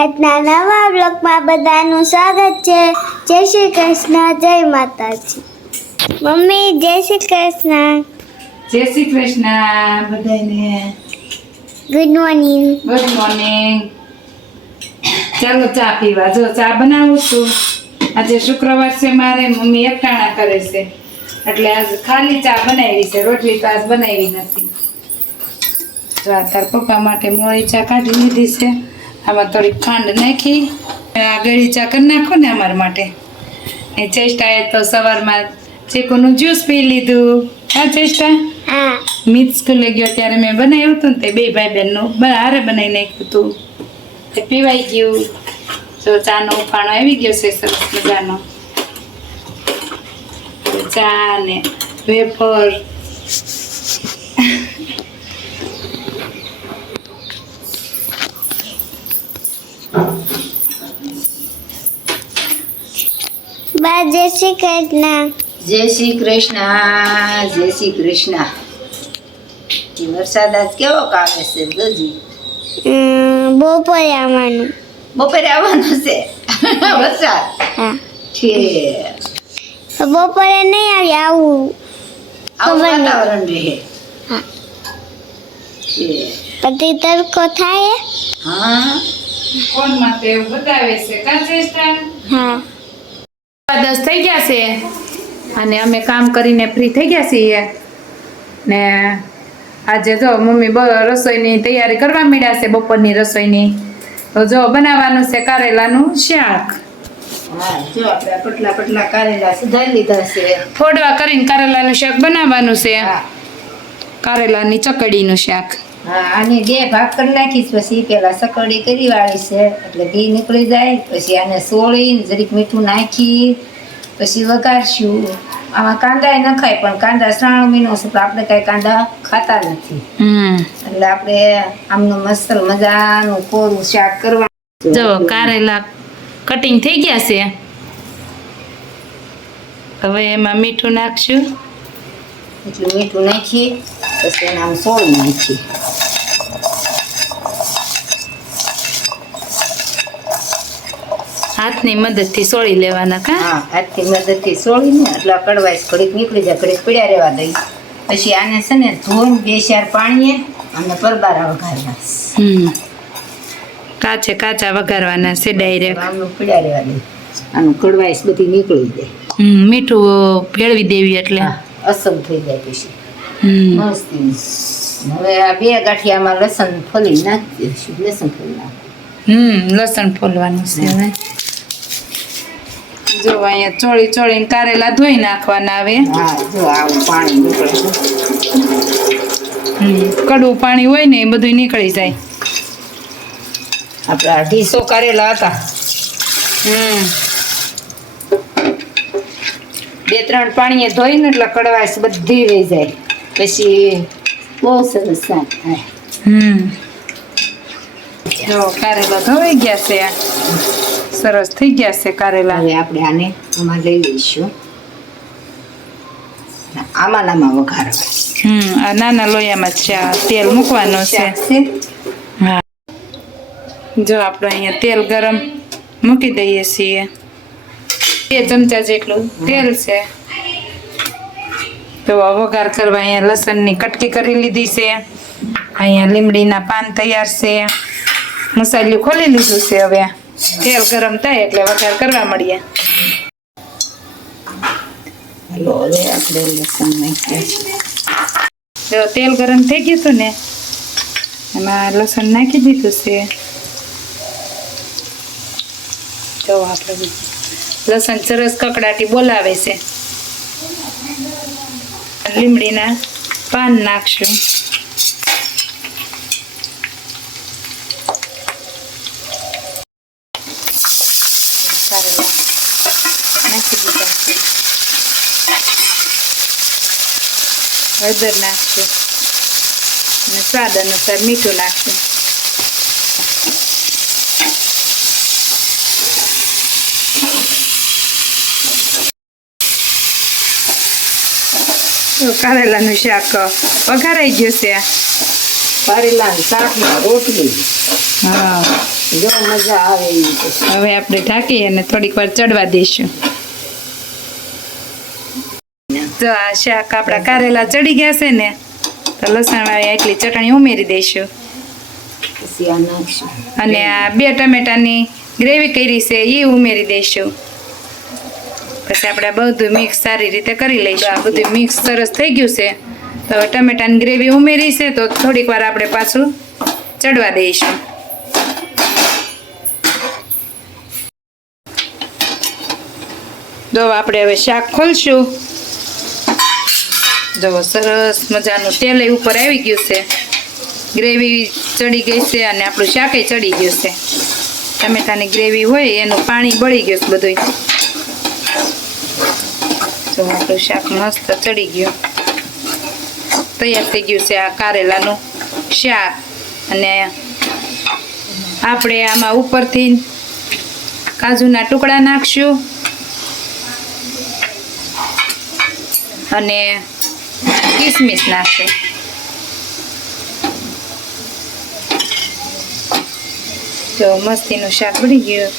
આજના નવા બ્લોગમાં બધાનું સ્વાગત છે. જય શ્રી કૃષ્ણ જય માતાજી. મમ્મી જય શ્રી કૃષ્ણ. જય શ્રી કૃષ્ણ. બધાને ગુડ મોર્નિંગ ગુડ મોર્નિંગ ચાલો ચા પીવા. જો ચા બનાવું છું. આજે શુક્રવાર છે મારે મમ્મી એકટાણા કરે છે. એટલે આજ ખાલી ચા બનાવી છે રોટલી તો આજ બનાવી નથી. તો આ તાર પપ્પા માટે મોળી ચા કાઢી લીધી છે. આમાં થોડી ખાંડ નાખી આ ગળી ચા કરી નાખો ને અમારા માટે. એ ચેષ્ટાએ તો સવારમાં ચીકુનું જ્યુસ પી લીધું. હા ચેષ્ટા? મિત સ્કૂલે ગયો ત્યારે મેં બનાવ્યું હતું ને તે બે ભાઈ બહેનનું હારે બનાવી નાખ્યું હતું તે પીવાઈ ગયું. તો ચાનો ઉફાણો આવી ગયો છે સરસ મજાનો. ચા ને વેફર. બા જય શ્રી કૃષ્ણ. જય શ્રી કૃષ્ણ જય શ્રી કૃષ્ણ. વરસાદ આજ કેવો કામે છે જોજી બપોરે આવવાનું. બપોરે આવવાનું છે? વરસાદ? હા. છે બપોરે નહીં આવી આવું વાતાવરણ રહે. પછી તડકો થાય? હા. કોણ માટે બતાવે છે. કા હા. દસ થઈ ગયા છે. અને અમે કામ કરીને ફ્રી થઈ ગયા છીએ. ને આજે જો મમ્મી બ રસોઈની તૈયારી કરવા માંડ્યા છે બપોરની રસોઈની. તો જો બનાવવાનું છે કારેલાનું શાક. ફોડવા કરીને કારેલાનું શાક બનાવવાનું છે. હા. કારેલાની ચકડીનું શાક. હા આની બે ભાગ કરી નાખીશ પછી પેલા સકડી કરી વાળી છે એટલે ઘી નીકળી જાય પછી આને સોળીને જરીક મીઠું નાખી પછી વઘારશું. આમાં કાંદા નખાય પણ કાંદા શ્રાવણ મહિનો છે તો આપણે કાંઈ કાંદા ખાતા નથી. એટલે આપણે આમનું મસ્ત મજાનું કોરું શાક કરવાનું. જો કારેલા કટિંગ થઈ ગયા છે. હવે એમાં મીઠું નાખશું. એટલે મીઠું નાખી પછી એને આમ સોળી નાખી હાથની મદદથી સોળી લેવાના કા હા હાથથી મદદથી સોળીને એટલે કડવાઈશ ઘડીક નીકળી જાય ઘડીક પડ્યા રહેવા દઈ પછી આને છે ને ધોઈને બે ચાર પાણીએ અને પરબારા વઘારવા હમ કાચે કાચા વઘારવાના છે ડાયરેક્ટ આમનું પડ્યા રહેવા દઈ આનું કડવાઈશ બધી નીકળી જાય હમ મીઠું ભેળવી દેવી એટલે અસમ થઈ જાય પછી મસ્તી હવે આ બે ગાંઠિયામાં લસણ ફોલી નાખી દઈશું લસણ ફોલી નાખ હમ લસણ ફોલવાનું છે હવે. જો અહીંયા ચોળી ચોળીને કારેલા ધોઈ નાખવાના આવે જો આવું પાણી હમ કડવું પાણી હોય ને એ બધું નીકળી જાય. આપણે અઢીસો કરેલા હતા. હમ. બે ત્રણ પાણીએ ધોઈને એટલે કડવાશ બધી રહી જાય. પછી બહુ સરસ શાક થાય હમ જો કારેલા ધોઈ ગયા છે સરસ થઈ ગયા છે કારેલા હવે આપણે આને આમાં લઈ લઈશું આમાં નામાં વઘારવા હમ આ નાના લોયામાં છે તેલ મૂકવાનું છે છે હા જો આપણે અહીંયા તેલ ગરમ મૂકી દઈએ છીએ બે ચમચા જેટલું તેલ છે તો વઘાર કરવા અહીંયા લસણની કટકી કરી લીધી છે. અહીંયા લીમડીના પાન તૈયાર છે. મસાલ્યું ખોલી લીધું છે હવે. તેલ ગરમ થાય એટલે વઘાર કરવા મળીએ. હલો હવે આપણે લસણ નાખ્યા જો તેલ ગરમ થઈ ગયું હતું ને એમાં લસણ નાખી દીધું છે. જો આપણે લસણ સરસ કકડાટી બોલાવે છે. લીમડીના પાન નાખશું. હળદર નાખશું. અને સ્વાદ અનુસાર મીઠું નાખશું. કારેલાનું શાક વઘારાઈ ગયું છે? કારેલા શાકમાં રોટલી. હા. જો મજા આવે હવે આપણે ઢાંકી અને થોડીક વાર ચડવા દઈશું. તો આ શાક આપણા કારેલા ચડી ગયા છે ને તો લસણ એટલી ચટણી ઉમેરી દઈશું. અને આ બે ટમેટાની ગ્રેવી કરી છે એ ઉમેરી દઈશું. પછી આપણે બધું મિક્સ સારી રીતે કરી લઈશું. આ બધું મિક્સ સરસ થઈ ગયું છે. તો હવે ટમેટાની ગ્રેવી ઉમેરી છે, તો થોડીક વાર આપણે પાછું ચડવા દઈશું. જો આપણે હવે શાક ખોલશું. જો સરસ મજાનું તેલ ઉપર આવી ગયું છે. ગ્રેવી ચડી ગઈ છે અને આપણું શાકે ચડી ગયું છે. ટમેટાની ગ્રેવી હોય એનું પાણી બળી ગયું છે બધું તો આપણું શાક મસ્ત ચડી ગયું. તૈયાર થઈ ગયું છે આ કારેલાનું શાક. અને આપણે આમાં ઉપરથી કાજુના ટુકડા નાખશું. અને કિસમિસ નાખશું. જો મસ્તીનું શાક બની ગયું.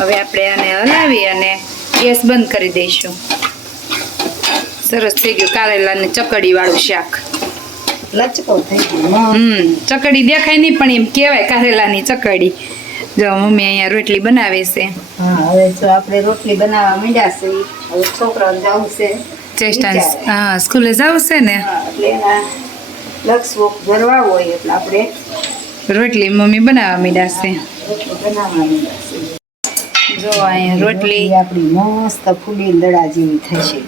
હવે આપણે આને હલાવી અને ગેસ બંધ કરી દઈશું. સરસ થઈ ગયું. કારેલાને ચકડી વાળું શાક હમ ચકડી દેખાય નહીં પણ એમ કહેવાય કારેલાની ચકડી. જો મમ્મી અહીંયા રોટલી બનાવે છે. હા હવે જો આપણે રોટલી બનાવવા માંડ્યા છે હવે છોકરાઓ જવું છે. ચેસ્ટાન હા સ્કૂલે જવું છે ને? એટલે એના લક્ષ ભરવા હોય એટલે આપણે રોટલી મમ્મી બનાવવા માંડ્યા છે. બનાવવા માંડ્યા છે. જો અહીંયા રોટલી આપણી મસ્ત ફૂલી દડા જેવી થશે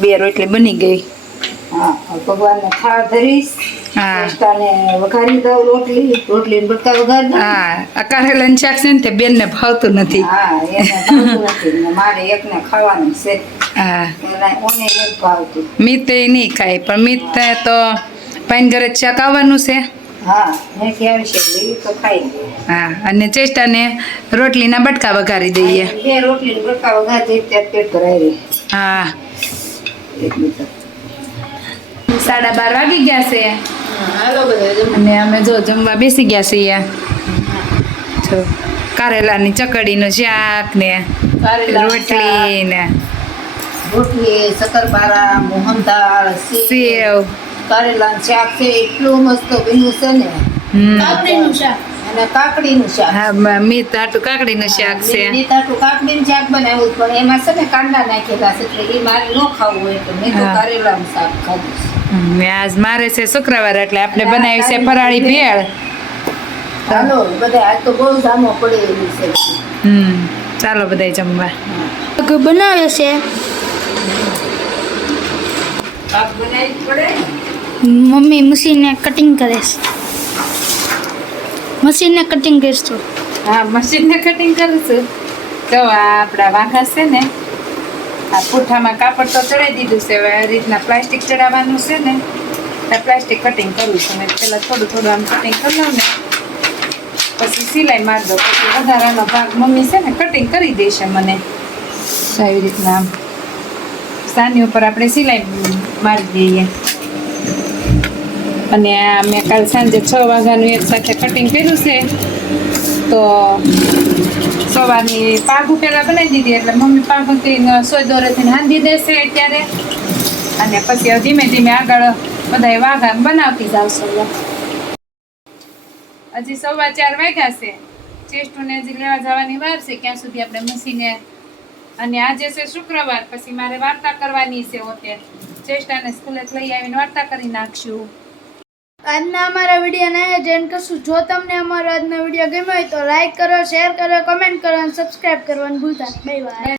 બે રોટલી બની ગઈ. ભગવાનને થાળ ધરીશ. વઘારી દઉં રોટલી. રોટલી બટકા વઘારી હા આ કારેલાનું શાક છે ને તે બેનને ભાવતું નથી. હા એને મારે એકને ખાવાનું છે. હા. ઓને ભાવતું. મીત નહીં ખાય પણ મીત તો પાઈન ઘરે શાક આવવાનું છે. હા અને ચેષ્ટાને રોટલીના બટકા વઘારી દઈએ. બે રોટલી ને બટકા વઘારી ત્યાં પેટ હા. સાડા બાર વાગી ગયા છે. અને અમે જો જમવા બેસી ગયા છીએ જો કારેલાની ચકડીનું શાક ને રોટલી ને રોટલી શક્કરપારા મોહનથાળ સેવ. સેવ. કારેલાનું શાક છે એટલું મસ્ત બન્યું છે ને. હમ. અને કાકડીનું શાક. હા મ- મીત આટું કાકડીનું શાક છે. મેં તાટું કાકડીનું શાક બનાવ્યું પણ એમાં છે ને કાંદા નાખેલા છે એટલે એ મારે ન ખાવું હોય તો મેં તો. કારેલાનું શાક ખાધું છે. આજ મારે છે શુક્રવાર એટલે આપણે બનાવી છે ફરાળી ભેળ. ચાલો બધા આજ તો બહુ જામો પડે એવી છે. હમ ચાલો બધાય જમવા. શાક બનાવે છે. બનાવી પડે. મમ્મી મશીનને કટિંગ કરે છે. મશીનને કટિંગ કરશું હા, મશીનને કટિંગ કરીશું તો આ આપણા વાઘા છે ને, આ પૂઠામાં કાપડ તો ચડાવી દીધું છે, હવે આ રીતના પ્લાસ્ટિક ચડાવવાનું છે ને આ પ્લાસ્ટિક કટિંગ કરવું છે. મેં પહેલાં થોડું થોડું આમ કટિંગ કરી લઉં ને, પછી સિલાઈ માર દો પછી વધારાનો ભાગ મમ્મી છે ને કટિંગ કરી દેશે મને. આવી રીતના આમ. સાની ઉપર આપણે સિલાઈ મારી દઈએ. અને મેં કાલ સાંજે છ વાગ્યાનું એક સાથે કટિંગ કર્યું છે. તો સવારની પાઘું પહેલાં બનાવી દીધી, એટલે મમ્મી પાઘુંથી સોય દોરેથી હાંધી દેશે અત્યારે. અને પછી ધીમે ધીમે આગળ બધા વાઘા બનાવતી જાવશો હજી સવા ચાર વાગ્યા છે. ચેસ્ટોને હજી લેવા જવાની વાર છે, ક્યાં સુધી આપણે મસીને અને આજે છે શુક્રવાર, પછી મારે વાર્તા કરવાની છે ઓતે. ચેસ્ટાને સ્કૂલે લઈ આવીને વાર્તા કરી નાખશું. આજના અમારા વિડીયોને જેમ કરશું. જો તમને અમારો આજનો વીડિયો ગમ્યો હોય તો લાઈક કરો શેર કરો કમેન્ટ કરો અને સબસ્ક્રાઈબ કરવાનું ભૂલતા બાય બાય